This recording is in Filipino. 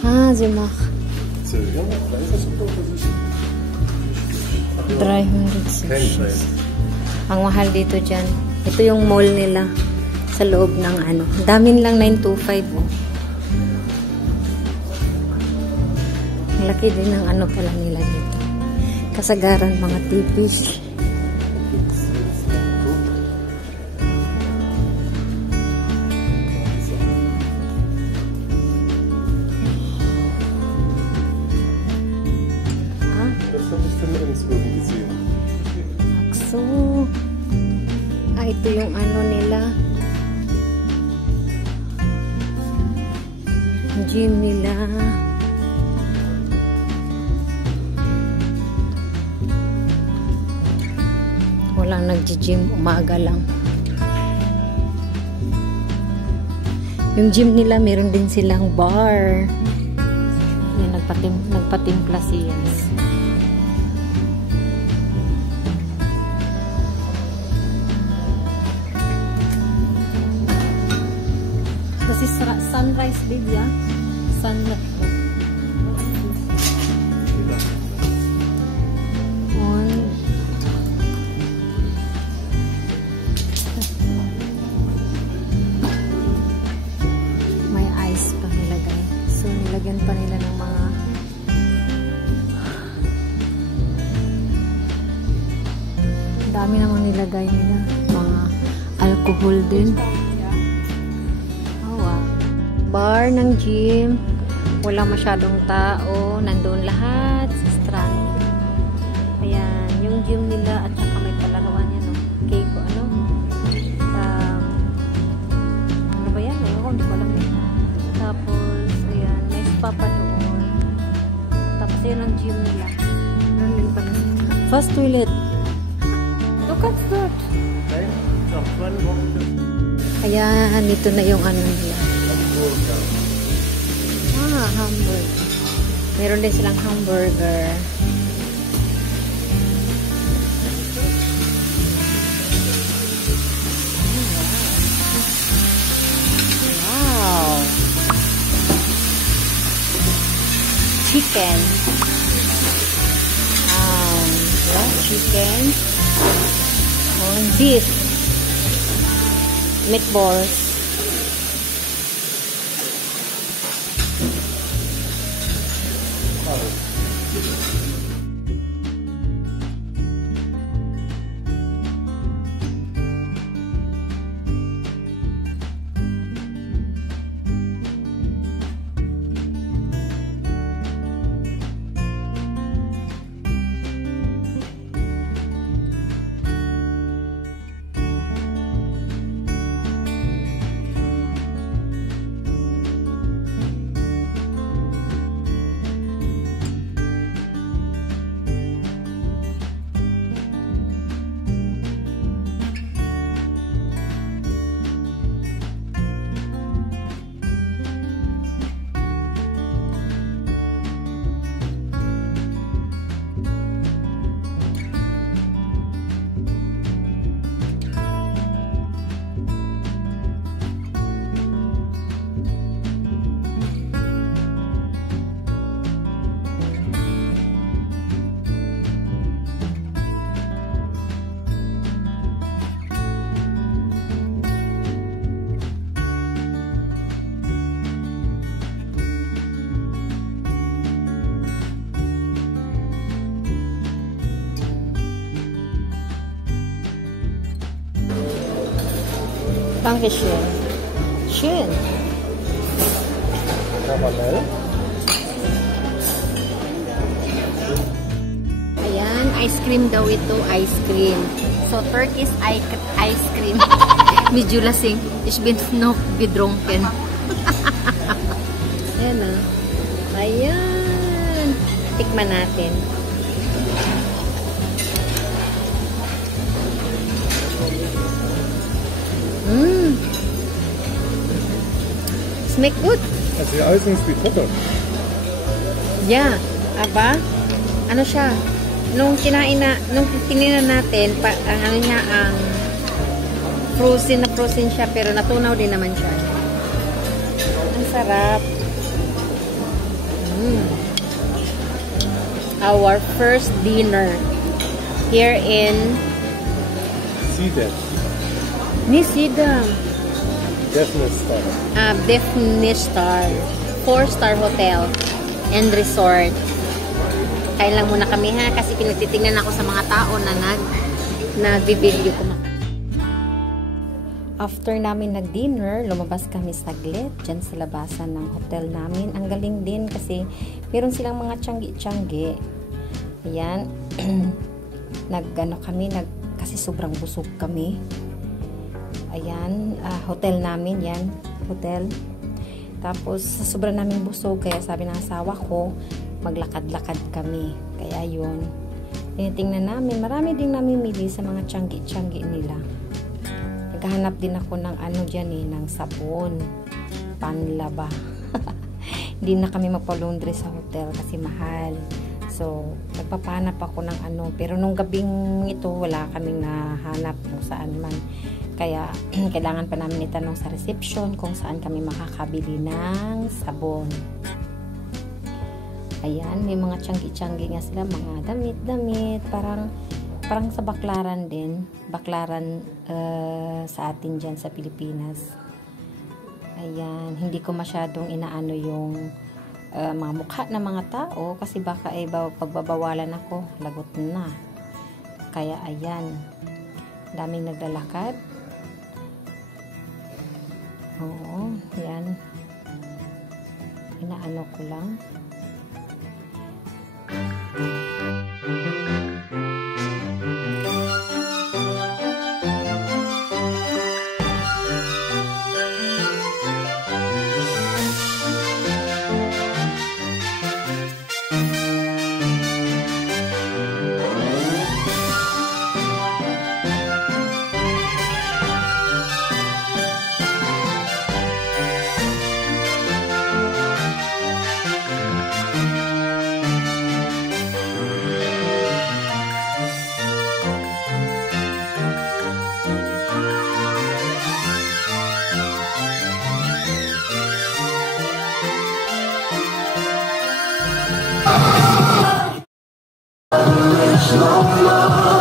Ah, sie macht 300. Ang mahal dito dyan. Ito yung mall nila. Sa loob ng ano. Damin lang 925 oh. Laki din ng ano pala nila dito. Kasagaran mga tipis. So, ito yung ano nila. Gym nila. Walang nag-gym, umaga lang. Yung gym nila, meron din silang bar. Yan, nagpatimpla siya. Kasi sunrise baby, ah. Sunrise. May ice pa nilagay. So, nilagyan pa nila ng mga dami namang nilagay nila. Mga alcohol din. Bar ng gym, wala masyadong tao, nandun lahat sa strand. Ayan, yung gym nila at saka may palarawan yan, no? Cake o ano? Ano ba yan? Ayoko, hindi ko alam eh. Tapos, ayan, may spa pa doon. Tapos, ayan ang gym nila. First toilet. Look at that. Ayan, ito na yung ano nila. Hamburger. Meron din silang hamburger. Wow. Chicken. Chicken. Beef. Meatballs. Dankeschön. Schön. Ayan, ice cream daw ito, ice cream. So, Turkish ice cream. Medyo lasing. Ich bin noch betrunken. Ayan na. Ayan. Tikman natin. Schmeckt gut. Also die Eis ist wie Butter. Yeah. Aba? Ano siya? Nung kinain natin, ano niya, ang frozen siya, pero natunaw din naman siya. Ang sarap. Our first dinner here in Sidem. Nisidam. Defnestar. Defnestar. 4-star hotel and resort. Kain lang muna kami ha kasi pinagtitingnan ako sa mga tao na nag-video ko. After namin nag-dinner, lumabas kami saglit dyan sa labasan ng hotel namin. Ang galing din kasi meron silang mga tiyanggi-tiyanggi. Ayan. Kasi sobrang busog kami. Ayan, hotel namin yan. Hotel. Tapos, sobrang namin busog. Kaya sabi ng asawa ko, maglakad-lakad kami. Kaya yun. Tinitingnan namin. Marami din namimili sa mga tiyanggi-tiyanggi nila. Naghahanap din ako ng ng sabon, panlaba. Hindi na kami mapalundre sa hotel kasi mahal. So, nagpapanap ako ng pero nung gabing ito, wala kaming nahanap kung saan man. Kaya, kailangan pa namin itanong sa reception kung saan kami makakabili ng sabon. Ayan, may mga tiyanggi-tiyanggi nga sila, mga damit-damit, parang sa Baklaran din. Baklaran sa atin dyan sa Pilipinas. Ayan, hindi ko masyadong inaano yung mga mukha ng mga tao kasi baka pagbabawalan ako, lagot na. Kaya ayan, daming naglalakad. Oo, yan. Inaano ko lang. No love.